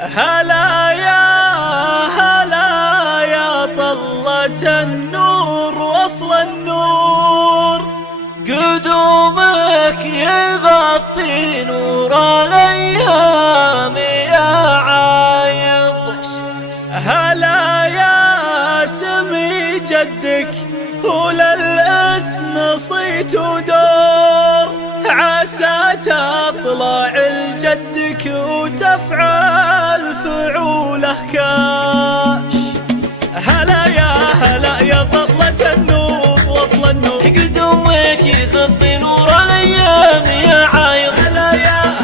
هلا يا طلة النور وصل النور، قدومك يغطي نور الأيام يا عايض. هلا يا سمي جدك وللاسم صيت ودور، عسى تطلع لجدك وتفعل فعوله كاش. هلا يا طلة النور وصل النور، قدومك يغطي نور الايام يا عايض.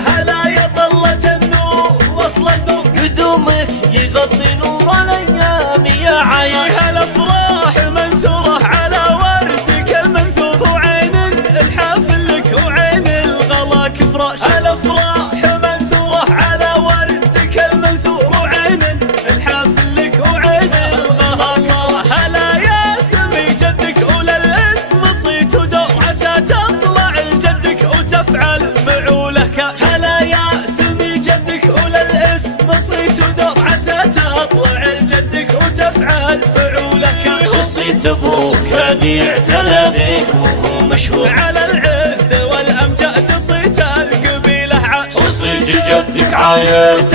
هلا يا طلة النور وصل النور، قدومك يغطي نور الايام يا عايض. هالافراح منثوره على وردك المنثور، وعين الحافل لك وعين الغلاك فراش. الافراح منثوره على وردك المنثور، وعين الحافل لك وعين الغلاك فراش. هلا يا سمي جدك وللاسم صيت ودور، عسى تطلع لجدك وتفعل فعوله كاش. هلا يا سمي جدك وللاسم صيت ودور، عسى تطلع لجدك وتفعل فعوله كاش. وصيت ابوك هذي اعتنى بك وهو مشهور، على العز والامجاد صيت القبيله عاش. وصيت جدك عايض